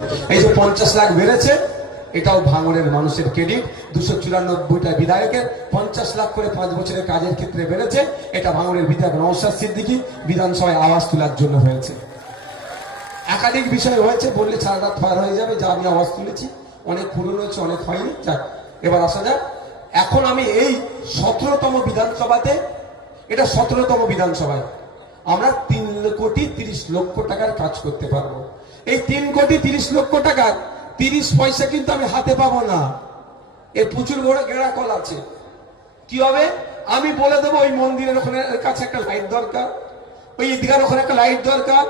এই যে 50 লাখ বেড়েছে, এটাও ভাঙড়ের মানুষের ক্রেডিট। 294টা বিধায়কের 50 লাখ করে 5 বছরের কাজের ক্ষেত্রে বেড়েছে। এটা ভাঙড়ের বিধায়ক নওশাদ সিদ্দিকী বিধানসভায় আওয়াজ তোলার জন্য হয়েছে। একাধিক বিষয় হয়েছে, বললে সারা রাত পার হয়ে যাবে। যা আমি আওয়াজ তুলেছি অনেক পুরনো হয়েছে, অনেক হয়নি। যাক, এবার আসা যাক। এখন আমি এই 17তম বিধানসভাতে, এটা 17তম বিধানসভায় আমরা 3,30,00,000 টাকার কাজ করতে পারবো। এই 3,30,00,000 টাকার 30 পয়সা কিন্তু আমি হাতে পাবো না। এর প্রচুর বড় গেড়া কল আছে। কি হবে আমি বলে দেবো, ওই মন্দিরের ওখানে কাছে একটা লাইট দরকার, ওই ঈদগার ওখানে একটা লাইট দরকার,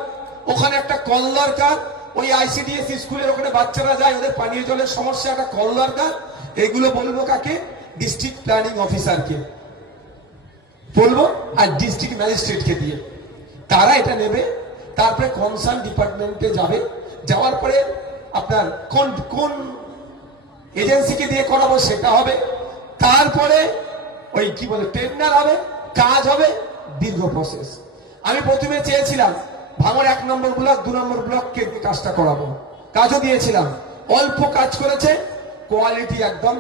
ওখানে একটা কল দরকার, ওই আইসিডিএস স্কুলের ওখানে বাচ্চারা যায়, ওদের পানীয় জলের সমস্যা, একটা কল দরকার। এগুলো বলবো কাকে? ডিস্ট্রিক্ট প্ল্যানিং অফিসারকে বলবো, আর ডিস্ট্রিক্ট ম্যাজিস্ট্রেটকে দিয়ে তারা এটা নেবে। তারপরে কনসার্ন ডিপার্টমেন্টে যাবে। যাওয়ার পরে আপনার কোন কোন এজেন্সিকে দিয়ে করাবো সেটা হবে। তারপরে ওই কি বলে টেন্ডার হবে, কাজ হবে, দীর্ঘ প্রসেস। আমি প্রথমে চেয়েছিলাম ভাঙড় 1 নম্বর ব্লক 2 নম্বর ব্লককে কাজটা করাবো, কাজও দিয়েছিলাম। অল্প কাজ করেছে, কোয়ালিটি একদম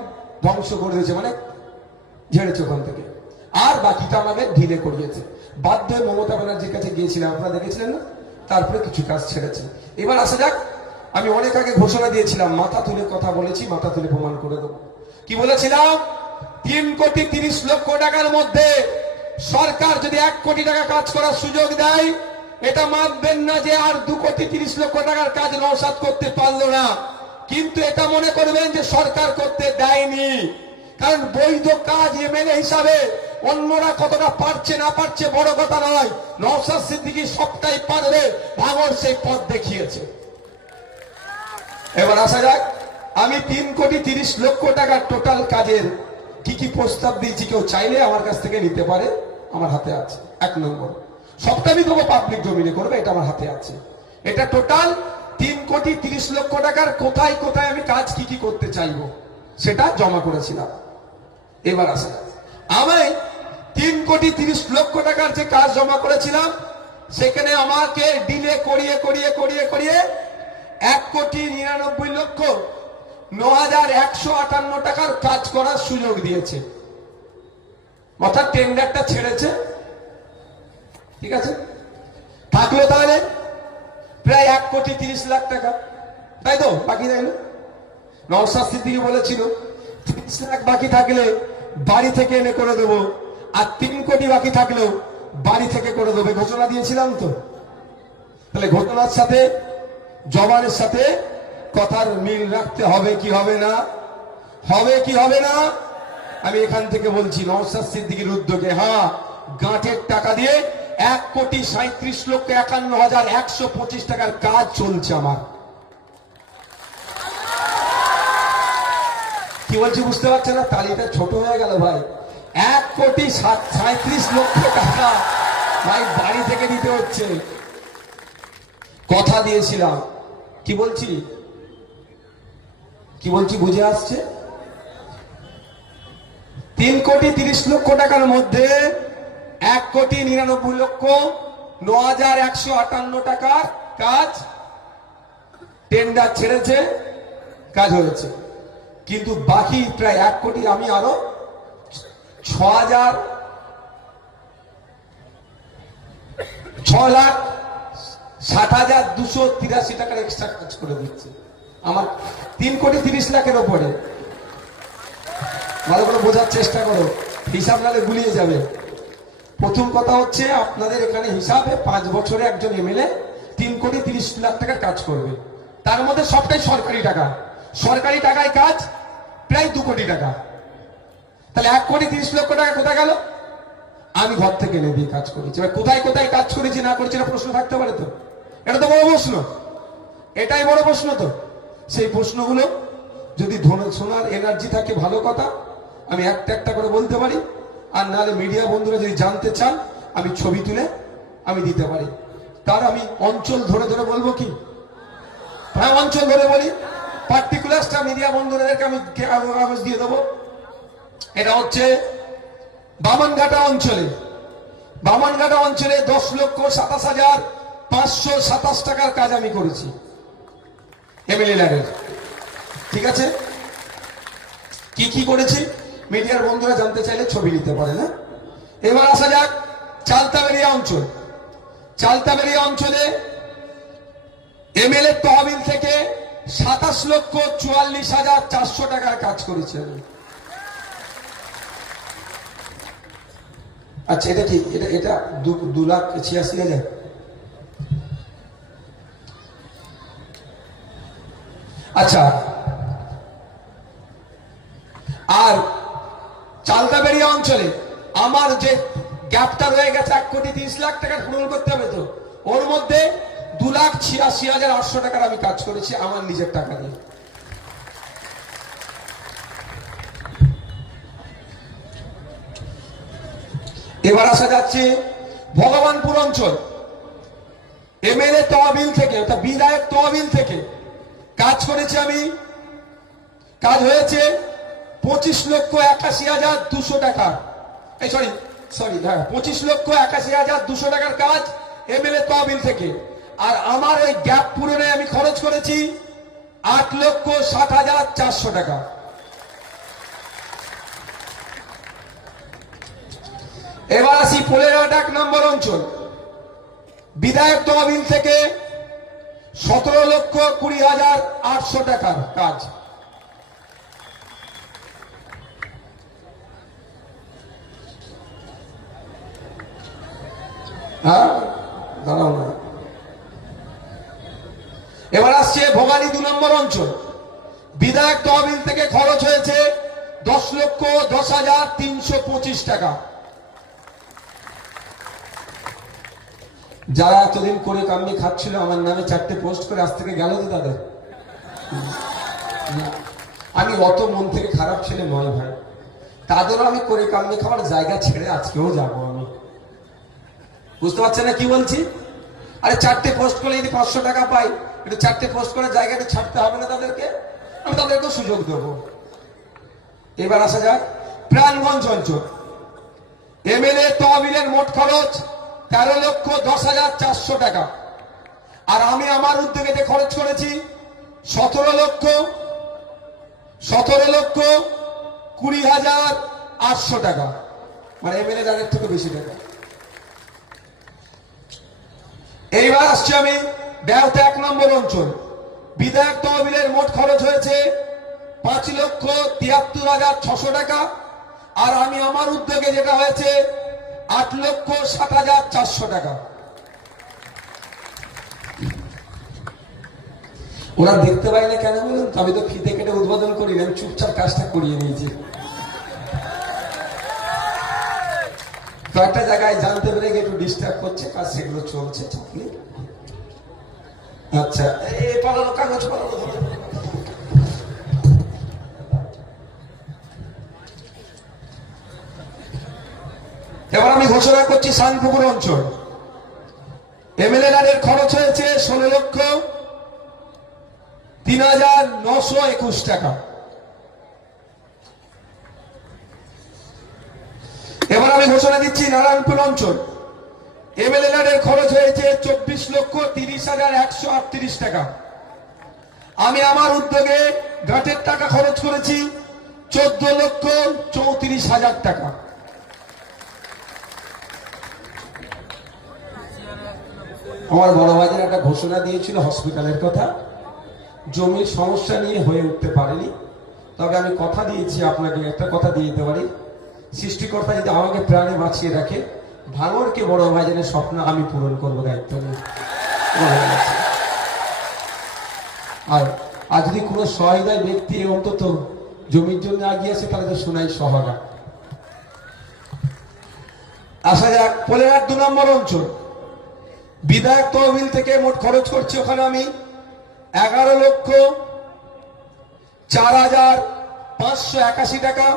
ধ্বংস করে দিয়েছে, মানে ঝেড়েছে ওখান থেকে। আর বাকিটা আমাদের ঢিলে করিয়েছে। বাধ্য হয়ে মমতা ব্যানার্জির কাছে গিয়েছিলাম, আপনারা দেখেছিলেন না? তারপরে কিছু কাজ ছেড়েছে। এবার আসা যাক, আমি অনেক আগে ঘোষণা দিয়েছিলাম, মাথা তুলে কথা বলেছি, মাথা তুলে প্রমাণ করে দেবো। কি বলেছিলাম? 3,30,00,000 টাকার মধ্যে সরকার যদি 1 কোটি টাকা কাজ করার সুযোগ দেয়, এটা মানবেন না যে আর 2,30,00,000 টাকার কাজ নওশাদ করতে পারলো না। কিন্তু এটা মনে করবেন যে সরকার করতে দেয়নি। কারণ বৈধ কাজ এমএলএ হিসাবে অন্যরা কতটা পারছে না পারছে বড় কথা নয়, নওশাদ সিদ্দিকী সবটাই পারবে। ভাঙড় সেই পথ দেখিয়েছে। এবার আসা যাক, আমি 3,30,00,000 টাকার টোটাল কাজের কি কি প্রস্তাব দিয়েছি, কেউ চাইলে আমার কাছ থেকে নিতে পারে, আমার হাতে আছে। 1 নম্বর, সবটা আমি দেবো পাবলিক ডোমিনে করবে, এটা আমার হাতে আছে। এটা টোটাল 3,30,00,000 টাকার কোথায় কোথায় আমি কাজ কি কি করতে চাইবো সেটা জমা করেছিলাম। এবার আসা যাক, আমি 3,30,00,000 টাকার যে কাজ জমা করেছিলাম, সেখানে আমাকে ডিলে করিয়ে করিয়ে করিয়ে করিয়ে 1,99,09,158 টাকার কাজ করার সুযোগ দিয়েছে। অর্থাৎ টেন্ডারটা ছেড়েছে, ঠিক আছে? থাকলো তাহলে প্রায় 1,30,00,000 টাকা, তাই তো? বাকি থাকলো, নওশাদ সিদ্দিকী বলেছিল 30 লাখ বাকি থাকলে বাড়ি থেকে এনে করে দেবো, আর 3 কোটি বাকি থাকলেও বাড়ি থেকে করে দেবে, ঘোষণা দিয়েছিলাম তো। তাহলে ঘটনার সাথে জবানের সাথে কথার মিল রাখতে হবে কি হবে না? হবে কি হবে না? আমি এখান থেকে বলছি, নওশাদ সিদ্দিকীর উদ্যোগে হ্যাঁ, গাঁটের টাকা দিয়ে 1,37,51,125 টাকার কাজ চলছে আমার। কি বলছি বুঝতে পারছে না? তালিটা ছোট হয়ে গেল ভাই। 1,37,00,000 টাকা ভাই বাড়ি থেকে দিতে হচ্ছে। কথা দিয়েছিলাম, কি বলছি কি বলছি বুঝে আসছে? 3,30,00,000 টাকার মধ্যে 1,99,09,158 টাকার কাজ টেন্ডার ছেড়েছে, কাজ হয়েছে। কিন্তু বাকি প্রায় 1 কোটি, আমি আরো 6,60,283 টাকার এক্সট্রা কাজ করে দিচ্ছে আমার 3,30,00,000 ওপরে। ভালো করে বোঝার চেষ্টা করো, হিসাব নালে গুলিয়ে যাবে। প্রথম কথা হচ্ছে, আপনাদের এখানে হিসাবে 5 বছরে একজন এমএলএ 3,30,00,000 টাকার কাজ করবে। তার মধ্যে সবটাই সরকারি টাকা। সরকারি টাকায় কাজ প্রায় 2 কোটি টাকা। তাহলে 1,30,00,000 টাকা কোথায় গেল? আমি ঘর থেকে এনে দিয়ে কাজ করেছি। এবার কোথায় কোথায় কাজ করেছি না করেছি, এটা প্রশ্ন থাকতে পারে তো। এটা তো বড় প্রশ্ন, এটাই বড় প্রশ্ন। তো সেই প্রশ্নগুলো যদি শোনার এনার্জি থাকে ভালো কথা, আমি একটা একটা করে বলতে পারি। আর নাহলে মিডিয়া বন্ধুরা যদি জানতে চান, আমি ছবি তুলে আমি দিতে পারি। তার আমি অঞ্চল ধরে ধরে বলবো কি? হ্যাঁ, অঞ্চল ধরে বলি। পার্টিকুলারটা মিডিয়া বন্ধুদেরকে আমি কাগজ দিয়ে দেবো। এটা হচ্ছে বামনঘাটা অঞ্চলে। বামনঘাটা অঞ্চলে 10,27,527 টাকার কাজ আমি করেছি। এমএলএ ল্যাডের। ঠিক আছে, কি কি করেছি মিডিয়ার বন্ধুরা জানতে চাইলে ছবি নিতে পারে না। এবার আসা যাক চালতাবেড়িয়া অঞ্চল। চালতাবেড়িয়া অঞ্চলে এমএলএ তহবিল থেকে 27,44,400 টাকার কাজ করেছেন। আচ্ছা, এটা কি এটা 2,86,000? আচ্ছা, আর চালতাবেড়িয়া অঞ্চলে আমার যে গ্যাপটা রয়ে গেছে 1,30,00,000 টাকার পূরণ করতে হবে, তো ওর মধ্যে 2,86,800 টাকার আমি কাজ করেছি আমার নিজের টাকা দিয়ে। এবার আসা যাচ্ছে ভগবানপুর অঞ্চল। এমএলএ তহবিল থেকে অর্থাৎ বিধায়ক তহবিল থেকে কাজ করেছি আমি, কাজ হয়েছে 25,81,200 টাকা। এই সরি হ্যাঁ, 25,81,200 টাকার কাজ এমএলএ তহবিল থেকে। আর আমার ওই গ্যাপ পূরণে আমি খরচ করেছি 8,60,400 টাকা। এবার আসি পোলেরহাট 1 নম্বর অঞ্চল। বিধায়ক তহবিল থেকে 17,20,800 টাকার কাজ। হ্যাঁ, দাঁড়াও না। এবার আসছে ভোগালী 2 নম্বর অঞ্চল। বিধায়ক তহবিল থেকে খরচ হয়েছে 10,10,325 টাকা। যারা এতদিন করে কামনি খাচ্ছিল আমার নামে 4টে পোস্ট করে আজ থেকে গেল তো তাদের। আমি অত মন থেকে খারাপ ছেলে নয় ভাই, তাদেরও আমি করে কামনি খাওয়ার জায়গা ছেড়ে আজকেও যাবো আমি। বুঝতে পারছেন না কি বলছি? আরে 4টে পোস্ট করলে যদি 500 টাকা পাই, একটু 4টে পোস্ট করার জায়গাটা ছাড়তে হবে না তাদেরকে? আমি তাদেরকে সুযোগ দেবো। এবার আসা যাক প্রাণগঞ্জ অঞ্চল। এমএলএ তহবিলের মোট খরচ 13,10,400 টাকা। আর আমি আমার উদ্যোগে যে খরচ করেছি 17,20,800 টাকা, মানে এমএলএ যাদের থেকে বেশি টাকা। এইবার আসছি আমি বেহালা 1 নম্বর অঞ্চল। বিধায়ক তহবিলের মোট খরচ হয়েছে 5,73,600 টাকা। আর আমি আমার উদ্যোগে যেটা হয়েছে 8,60,400 টাকা। ওরা দেখতে পাই না কেন বলুন? আমি তো ফিতে কেটে উদ্বোধন করি না, চুপচাপ কাজটা করিয়ে নিয়েছি। কয়েকটা জায়গায় জানতে পেরে একটু ডিস্টার্ব করছে, কাজ সেগুলো চলছে। আচ্ছা, এই পালানো কাগজ পালানো। এবার আমি ঘোষণা করছি শানপুকুর অঞ্চল। এমএলএ এর খরচ হয়েছে 16,03,921 টাকা। এবার আমি ঘোষণা দিচ্ছি নারায়ণপুর অঞ্চল। এমএলএ এর খরচ হয়েছে 24,30,138 টাকা। আমি আমার উদ্যোগে ঘাটের টাকা খরচ করেছি 14,34,000 টাকা। আমার বড় ভাইদের একটা ঘোষণা দিয়েছিল হসপিটালের কথা, জমির সমস্যা নিয়ে হয়ে উঠতে পারেনি। তবে আমি কথা দিয়েছি আপনাকে, একটা কথা দিয়ে দিতে পারি, সৃষ্টিকর্তা যদি আমাকে প্রাণে বাঁচিয়ে রাখে, ভাঙড়কে বড় ভাইজানের স্বপ্ন আমি পূরণ করবো দায়িত্ব নিয়ে। আর যদি কোনো সহায়তায় ব্যক্তি অন্তত জমির জন্য এগিয়ে আসে তাহলে তো শোনাই সহায়তা। আসা যাক পোলেরহাট 2 নম্বর অঞ্চল। বিধায়ক তহবিল থেকে মোট খরচ করছি ওখানে আমি 11,04,581 টাকা।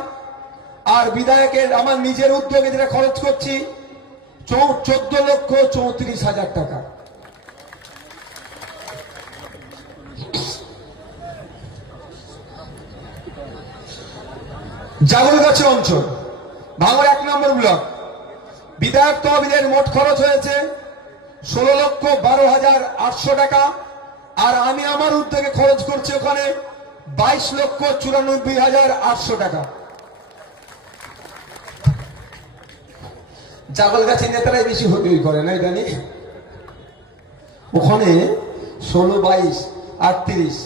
আর বিধায়কের আমার নিজের উদ্যোগে যেটা খরচ করছি 14,34,000 টাকা। জাগরুগাছি অঞ্চল, ভাঙড় 1 নম্বর ব্লক। বিধায়ক তহবিলের মোট খরচ হয়েছে 16,12,800 টাকা। আর আমি আমার উদ্যোগে খরচ করছি ওখানে 22,94,800 টাকা। জাগলগাছি নেতারাই বেশি হই করে না জানি। ওখানে 16, 22, 38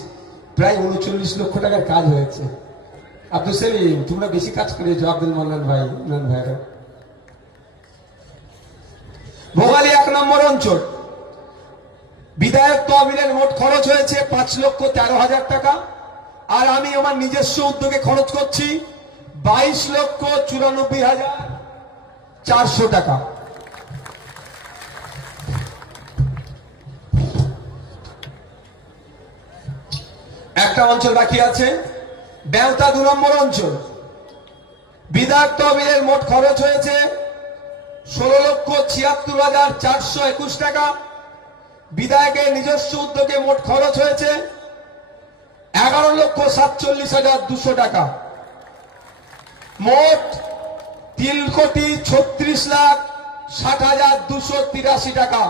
প্রায় 39 লক্ষ টাকার কাজ হয়েছে। আব্দুল সেলিম, তোমরা বেশি কাজ করেছো। আব্দুল মান্নান ভাই, ইমরান ভাইরা। ভোগালী 1 নম্বর অঞ্চল, বিধায়ক তহবিলের মোট খরচ হয়েছে 5,13,000 টাকা। আর আমি আমার নিজস্ব উদ্যোগে খরচ করছি 22,94,400 টাকা। একটা অঞ্চল বাকি আছে, বেওতা 2 নম্বর অঞ্চল, বিধায়ক তহবিলের মোট খরচ হয়েছে 16,76,421 টাকা। বিধায়কের নিজস্ব উদ্যোগে মোট খরচ হয়েছে 11,47,200 টাকা। মোট 3,36,60,283 টাকা।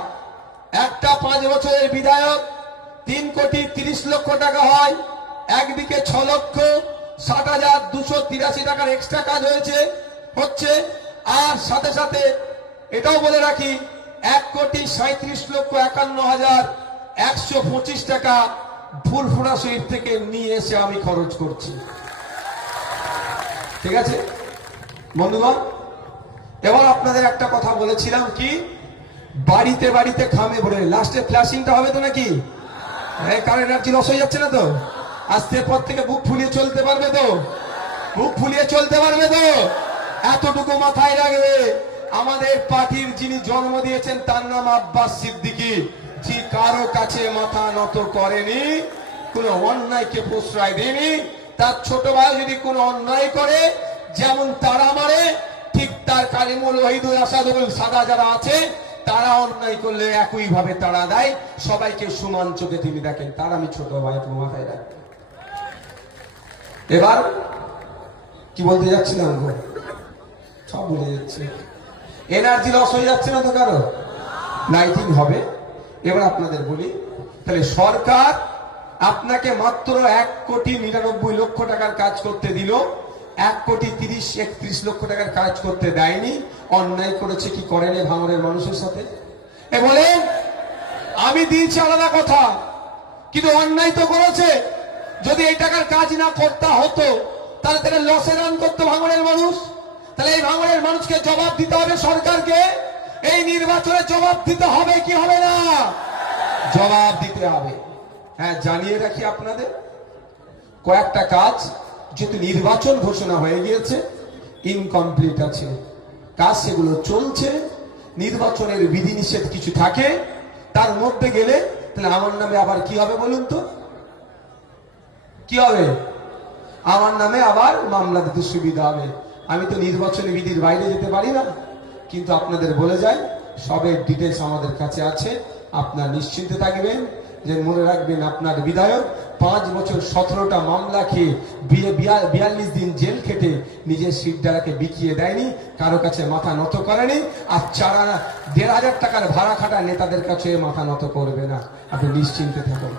একটা 5 বছরের বিধায়ক 3,30,00,000 টাকা হয়। একদিকে 6,60,283 টাকার এক্সট্রা কাজ হচ্ছে। আর সাথে সাথে এটাও বলে রাখি 1,37,51,125 টাকা ফুরফুরা শরীফ থেকে নিয়ে এসে আমি খরচ করছি। ঠিক আছে বন্ধুগণ, এবার আপনাদের একটা কথা বলেছিলাম কি, বাড়িতে বাড়িতে খামে ভরে লাস্টে ফ্ল্যাশিংটা হবে তো নাকি? কারণ এনার্জি লস হয়ে যাচ্ছে না তো? আজকের পর থেকে বুক ফুলিয়ে চলতে পারবে তো? বুক ফুলিয়ে চলতে পারবে তো? এতটুকু মাথায় রাখবে, আমাদের পার্টির যিনি জন্ম দিয়েছেন তার নাম আব্বাস সিদ্দিকী। যে কারো কাছে মাথা নত করেনি, কোন অন্যায়কে প্রশ্রয় দেয়নি। তার ছোট ভাই যদি কোনো অন্যায় করে যেমন তারা মারে, ঠিক তার কালিমুল ওহিদুল আসাদুল সাদা যারা আছে তারা অন্যায় করলে একই ভাবে তারা দেয়। সবাইকে সমান চোখে তিনি দেখেন। তার আমি ছোট ভাই, একটু মাথায় রাখি। এবার কি বলতে যাচ্ছিলাম, সব ভুলে যাচ্ছে। এনার্জি লস হয়ে যাচ্ছে না তো কারো? লাইটিং হবে। এবার আপনাদের বলি, তাহলে সরকার আপনাকে মাত্র 1,99,00,000 টাকার কাজ করতে দিল, 1,30,31,00,000 টাকার কাজ করতে দেয়নি। অন্যায় করেছে কি করেনি ভাঙড়ের মানুষের সাথে? বলেন, আমি দিয়েছি আলাদা কথা, কিন্তু অন্যায় তো করেছে। যদি এই টাকার কাজ না করতে হতো তাহলে তারা লসে রান করতো ভাঙড়ের মানুষ। তাহলে এই ভাঙড়ের মানুষকে জবাব দিতে হবে সরকারকে। এই নির্বাচনে জবাব দিতে হবে কি হবে না? জবাব দিতে হবে। হ্যাঁ, জানিয়ে রাখি আপনাদের, কয়েকটা কাজ যেহেতু নির্বাচন ঘোষণা হয়ে গিয়েছে, ইনকমপ্লিট আছে কাজ, সেগুলো চলছে। নির্বাচনের বিধিনিষেধ কিছু থাকে, তার মধ্যে গেলে তাহলে আমার নামে আবার কি হবে বলুন তো? কি হবে? আমার নামে আবার মামলা দিতে সুবিধা হবে। আমি তো নির্বাচনী বিধির বাইরে যেতে পারি না। কিন্তু আপনাদের বলে যাই, সবের ডিটেলস আমাদের কাছে আছে। আপনার নিশ্চিন্তে থাকবেন যে মনে রাখবেন, আপনার বিধায়ক 5 বছর 17টা মামলা খেয়ে 42 দিন জেল খেটে নিজের সিট ডালাকে বিকিয়ে দেয়নি, কারো কাছে মাথা নত করেনি। আর 1,500 টাকার ভাড়া খাটা নেতাদের কাছে মাথা নত করবে না। আপনি নিশ্চিন্তে থাকুন।